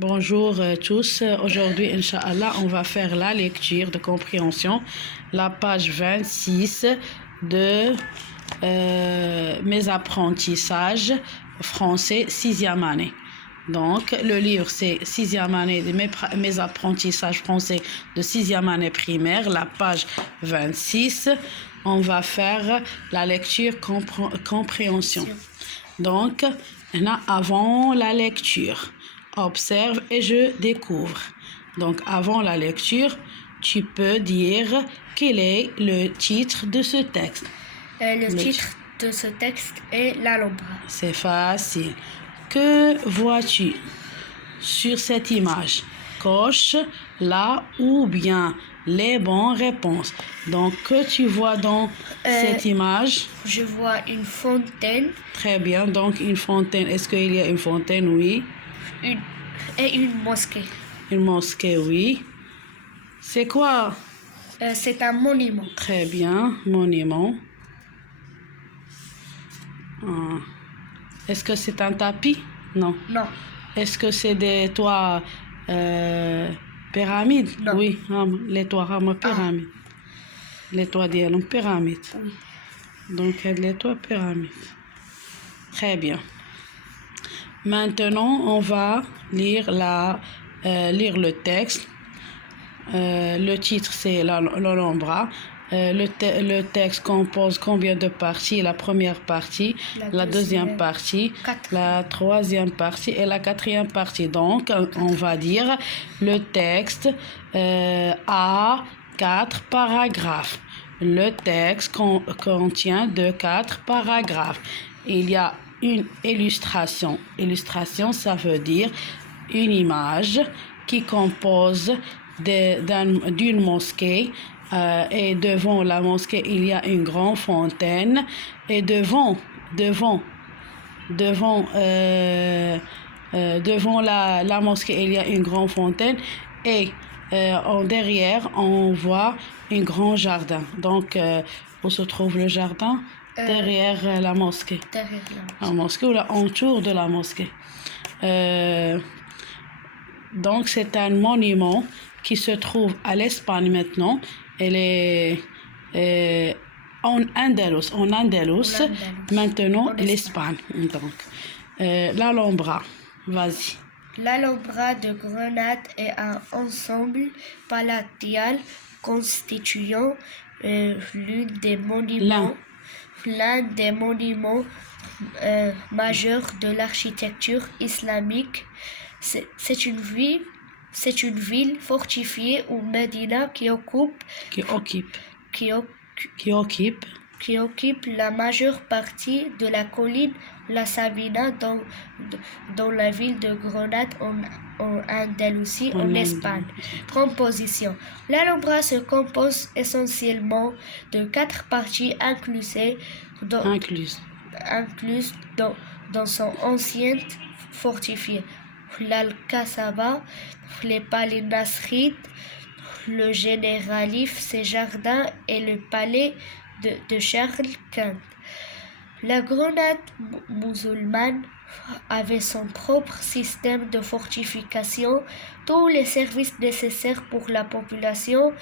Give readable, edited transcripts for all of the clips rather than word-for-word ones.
Bonjour tous. Aujourd'hui, Inch'Allah, on va faire la lecture de compréhension, la page 26 de mes apprentissages français 6e année. Donc, le livre, c'est 6e année de mes apprentissages français de 6e année primaire, la page 26. On va faire la lecture compréhension. Donc, avant la lecture, observe et je découvre. Donc, avant la lecture, tu peux dire quel est le titre de ce texte. Le titre de ce texte est l'Alhambra. C'est facile. Que vois-tu sur cette image? Coche là ou bien les bonnes réponses. Donc, que tu vois dans cette image? Je vois une fontaine. Très bien. Donc, une fontaine. Est-ce qu'il y a une fontaine? Oui. Et une mosquée. Une mosquée, oui. C'est quoi? C'est un monument. Très bien. Monument. Est-ce que c'est un tapis? Non. Non. Est-ce que c'est des toits pyramides? Non. Oui, les toits pyramides. Les toits ديالهم pyramides. Oui. Donc, les toits pyramides. Très bien. Maintenant, on va lire le texte. Le titre, c'est l'Alhambra. Le texte compose combien de parties? La première partie, la deuxième partie, la troisième partie et la quatrième partie. Donc, on va dire le texte a 4 paragraphes. Le texte contient 4 paragraphes. Il y a une illustration. Illustration, ça veut dire une image qui compose d'une mosquée. Et devant la mosquée, il y a une grande fontaine. Et devant la mosquée, il y a une grande fontaine. Et derrière, on voit un grand jardin. Donc, où se trouve le jardin? Derrière la mosquée. Derrière la mosquée ou autour de la mosquée. Donc, c'est un monument qui se trouve à l'Espagne maintenant. Elle est en Andalous. Maintenant, l'Espagne. Donc, l'Alhambra. Vas-y. L'Alhambra de Grenade est un ensemble palatial constituant l'un des monuments majeurs de l'architecture islamique. C'est une ville fortifiée ou médina qui occupe la majeure partie de la colline La Sabina dans la ville de Grenade en Andalousie, en Espagne. Composition. L'Alhambra se compose essentiellement de 4 parties incluses dans son ancienne fortifiée. L'Alcazaba, les palais Nasrid, le Généralif, ses jardins et le palais de Charles Quint. La Grenade musulmane avait son propre système de fortification. Tous les services nécessaires pour la population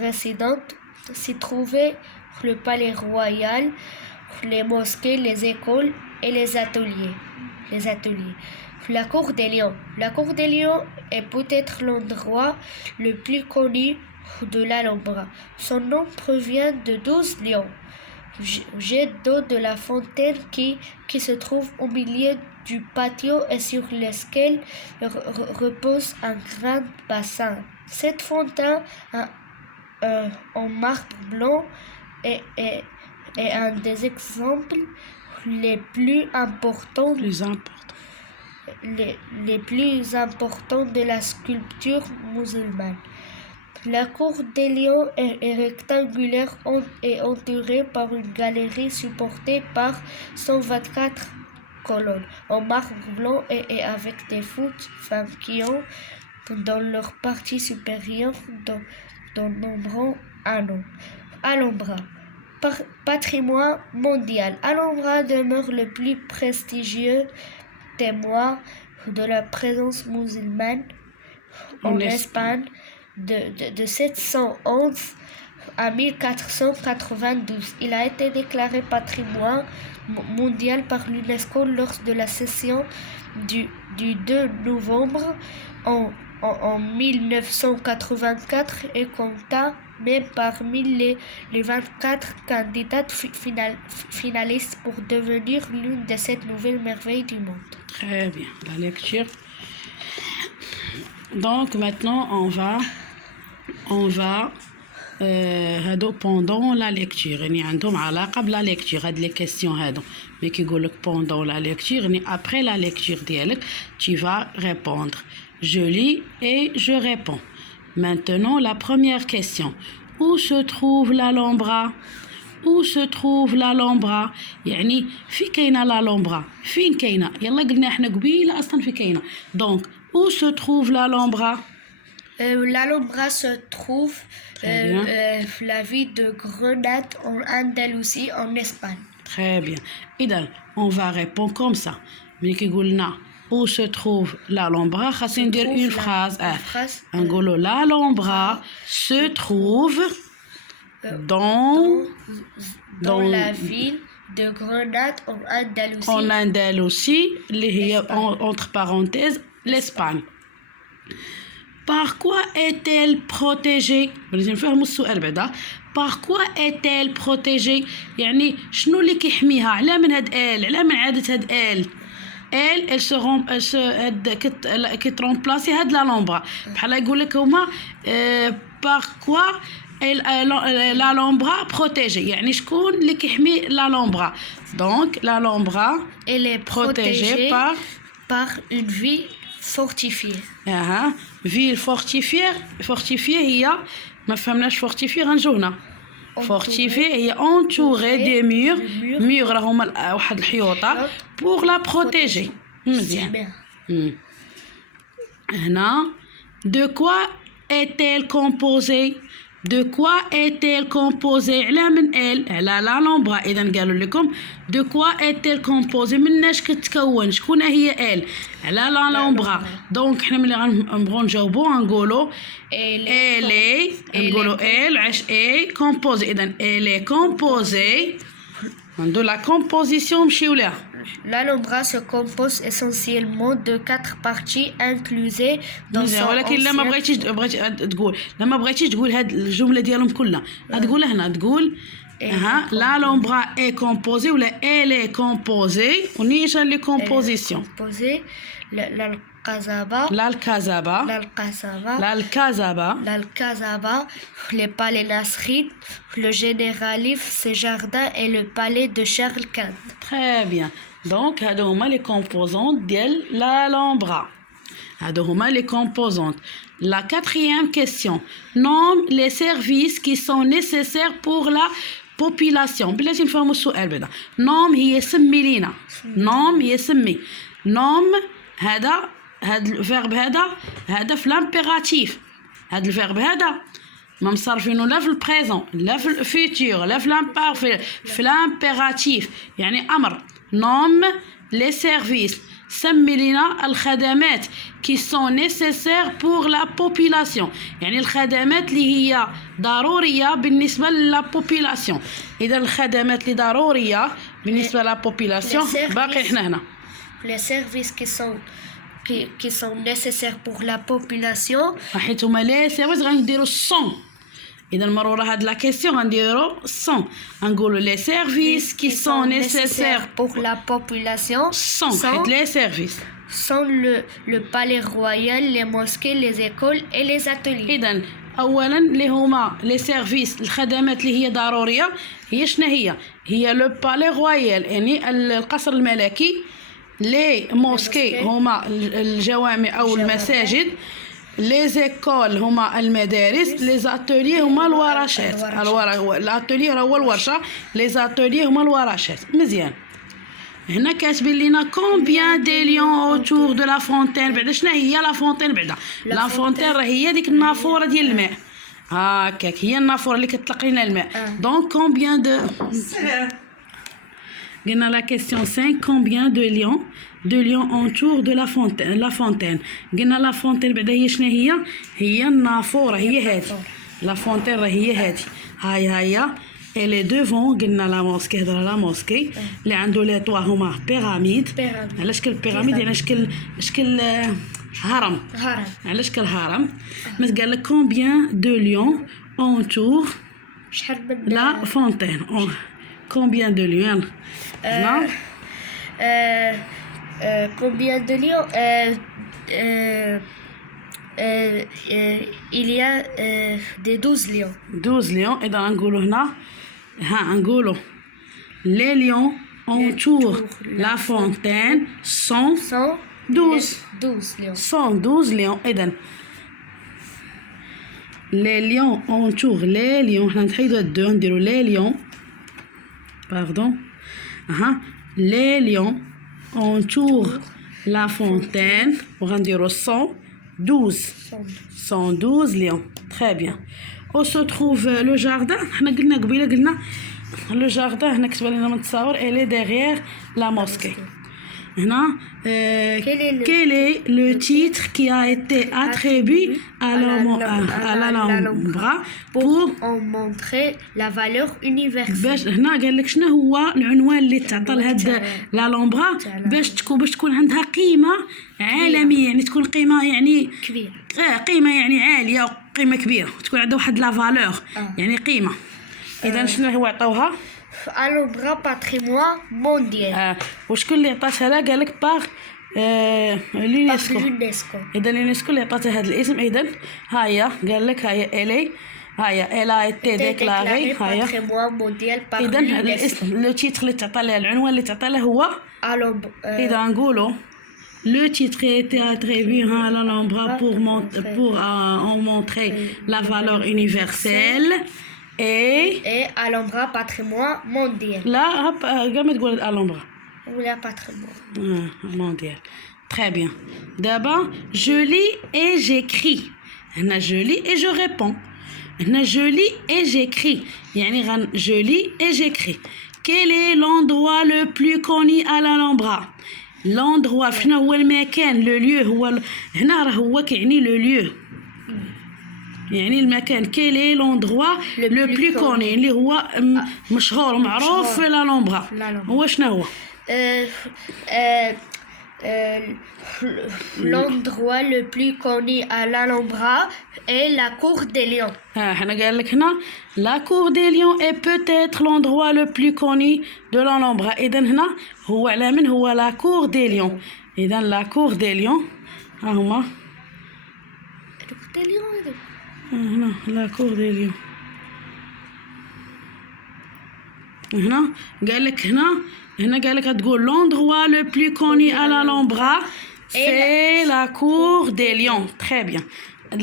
résidente s'y trouvaient: le palais royal, les mosquées, les écoles et les ateliers. La Cour des Lions. La Cour des Lions est peut-être l'endroit le plus connu de l'Alhambra. Son nom provient de 12 lions, jet d'eau de la fontaine qui se trouve au milieu du patio et sur lesquels repose un grand bassin. Cette fontaine en marbre blanc est un des exemples les plus importants de la sculpture musulmane. La cour des lions est rectangulaire et entourée par une galerie supportée par 124 colonnes en marbre blanc et avec des voûtes qui ont dans leur partie supérieure de nombreux anneaux. Alhambra. Patrimoine mondial. Alhambra demeure le plus prestigieux témoin de la présence musulmane en Espagne de 711 à 1492. Il a été déclaré patrimoine mondial par l'UNESCO lors de la session du 2 novembre en 1984 et compta même parmi les 24 candidates finalistes pour devenir l'une de ces nouvelles merveilles du monde. Très bien, la lecture. Donc maintenant on va pendant la lecture يعني عندهم علاقة بلا lecture هاد les questions هادو mais كيقولك pendant la lecture يعني après la lecture ديالك tu vas répondre. Je lis et je réponds. Maintenant la première question. Où se trouve l'Alhambra? Où se trouve l'Alhambra؟ يعني في كاينة l'Alhambra فين كاينة؟ يلا قلنا احنا قبيله اصلا في كاينة. Donc où se trouve l'Alhambra? L'Alhambra se trouve la ville de Grenade en Andalousie en Espagne. Très bien. إذا on va répondre comme ça. Mais كيقولنا où se trouve l'Alhambra خاصنا ندير une phrase. نقولوا l'Alhambra se trouve dans la ville de Grenade en Andalousie. En Andalousie اللي هي entre parenthèses l'Espagne. Par quoi est-elle protégée؟ لازم نفهموا السؤال بعدا. Par quoi est-elle protégée؟ يعني شنو اللي كيحميها؟ على من هاد على من عادت هاد elle qui ترومبلاسي هاد l'Alhambra. بحال يقول لك هما par quoi l'Alhambra protégée يعني شكون اللي كيحمي l'Alhambra. Donc l'Alhambra elle est protégée par une ville fortifiée. ville fortifiée هي ما فهمناش fortifiée غنجو هنا. fortifiée هي entourée des murs راهما واحد الحيوطة pour la protéger. مزيان. هنا de quoi est-elle composée? De quoi est-elle composée؟ على من على l'Alhambra. إذا قالوا لكم de quoi est-elle composée؟ مناش كتكون شكون هي على l'Alhambra. دونك حنا ملي غنبغيو نجاوبو غنقولوا elle est نقولوا عاش composée. إذا elle est composée de la composition نمشيو ليها. L'Alhambra se compose essentiellement de 4 parties inclusées dans son ولكن لما بغيتيش تقول هاد الجملة ديالهم كلها غتقولها هنا تقول l'Alhambra est composée ولا elle est composée ونيش لي composition l'Alcazaba, le palais Nasrid, le généralif, ses jardins et le palais de Charles Quint. Très bien. Donc هادو هما les composantes ديال l'Alhambra. هادو هما les composantes. La quatrième question. Nomme les services qui sont nécessaires pour la population. بلاتي نفهموا السؤال بعدا. Nomme هي سمي لينا. Nomme هي سمي. Nomme هذا الفيرب هذا في لامبيراتيف. هذا الفيرب هذا ما مصرفينه لا في البريزون لا في الفيتور لا في لامبارفي في لامبيراتيف يعني امر. نوم لي سيرفيس سمي لنا الخدمات كي سون نيسيسير بور لا بوبولاسيون يعني الخدمات اللي هي ضروريه بالنسبه للا بوبولاسيون. اذا الخدمات اللي ضروريه بالنسبه للا بوبولاسيون باقي حنا هنا. Les services qui sont nécessaires pour la population. حيت هما لي سيرفيس غنديروا الصون. إذا مرورة هاد لا كيسيون غنديروا الصون غنقولوا لي سيرفيس كي سون نيسيسير pour la population sont حيت لي سيرفيس sont le palais royal, les mosquées, les écoles et les ateliers. إذا أولا اللي هما لي سيرفيس الخدمات اللي هي ضرورية هي شنو هي لو بالي رويال يعني القصر الملكي. لي موسكي هما الجوامع أو المساجد. لي زيكول هما المدارس. لي زاتوليي هما الورشات. الاتوليي هو الورشه. لي زاتوليي هما الورشات. مزيان. هنا كاتبين لينا كومبيان دي ليون اوتور دو لا فونتين. بعدا شنو هي لا فونتين؟ بعدا لا فونتين راه هي ديك النافوره ديال الماء هكاك هي النافوره اللي كتطلق لنا الماء. دونك كومبيان دو قلنا لا كيسيون 5 combien de lions de lions entourent de la fontaine. قلنا لا فونتين بعدا هي شنو هي النافورة هي هذه لا فونتين راه هي هذه هاي et les devant قلنا لا موسكي هضره لا موسكي اللي عنده لي طوا هما بيراميد على شكل بيراميد يعني شكل هرم على شكل هرم مثل قال لك combien de lions entourent شحال من la fontaine combien de lions là combien de lions il y a des 12 lions 12 lions إذا نقولوا هنا نقولوا les lions entourent la fontaine sont 12 lions 112 lions إذا les lions entourent les lions حنا نحيدو الدو نديرو les lions pardon les lions entourent la fontaine وغنديرو 112 lions très bien où se trouve le jardin حنا قلنا قبيله le jardin هنا كتب لنا من التصاور elle est derrière la mosquée هنا quel est le titre qui a été attribué à l'Alhambra pour en montrer la valeur universelle باش هنا قال لك شنو هو العنوان اللي تعطى لهاد الالامبرا باش تكون عندها قيمه عالميه يعني تكون قيمه يعني كبيره قيمه يعني عاليه قيمه كبيره تكون عندها واحد لا فالور يعني قيمه اذا شنو هو عطاوها Alhambra patrimoine mondial وشكون اللي عطاتها لها قال لك باغ اليونسكو اذا اليونسكو اللي عطاتها هذا الاسم اذا هاهي قال لك هاهي الي هاهي الا ايتي ديكلاري هاهي اذا الاسم لو تيتر اللي تعطى لها العنوان اللي تعطى له هو اذا نقولوا le titre a été attribué à l'Alhambra pour en montrer la valeur universelle et Alhambra patrimoine mondial لا قام تقول الألهمبرا ولا patrimoine mondial très bien d'abord je lis et j'écris هنا je lis et je réponds هنا je lis et j'écris يعني je lis et j'écris quel est l'endroit le plus connu à l'Alhambra l'endroit فين هو المكان le lieu هو هنا راه هو كيعني le lieu يعني المكان quel est l'endroit le plus connu اللي هو مشهور معروف في الألهمبرا هو شنو هو l'endroit le plus connu à l'Alhambra est la cour des lions حنا قال لك هنا la cour des lions est peut-être l'endroit le plus connu de l'Alhambra إذا هنا هو على من هو la cour des lions إذا la cour des lions ها هما هنا لا كور دي اليوم هنا قال لك هنا قال لك تقول l'endroit le plus connu à l'Alhambra c'est la cour des lions très bien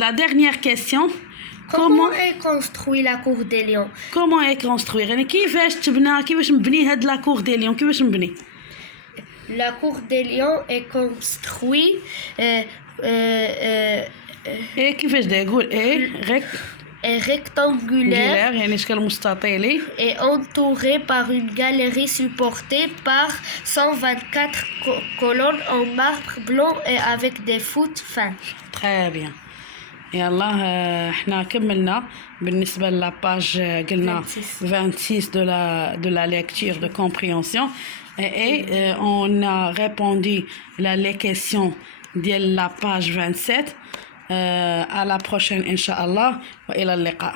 la dernière question comment est construite la cour des lions comment est construire يعني كيفاش مبني هاد la cour des lions كيفاش مبني la cour des lions est construite ايه كيفاش دا يقول ايه rectangulaire يعني شكل مستطيلي et entouré par une galerie supportée par 124 colonnes en marbre blanc et avec des voûtes fins très bien يلا احنا كملنا بالنسبه لاباج قلنا 26 de la lecture de compréhension et on a répondu les questions de la page 27 à la prochaine إن شاء الله وإلى اللقاء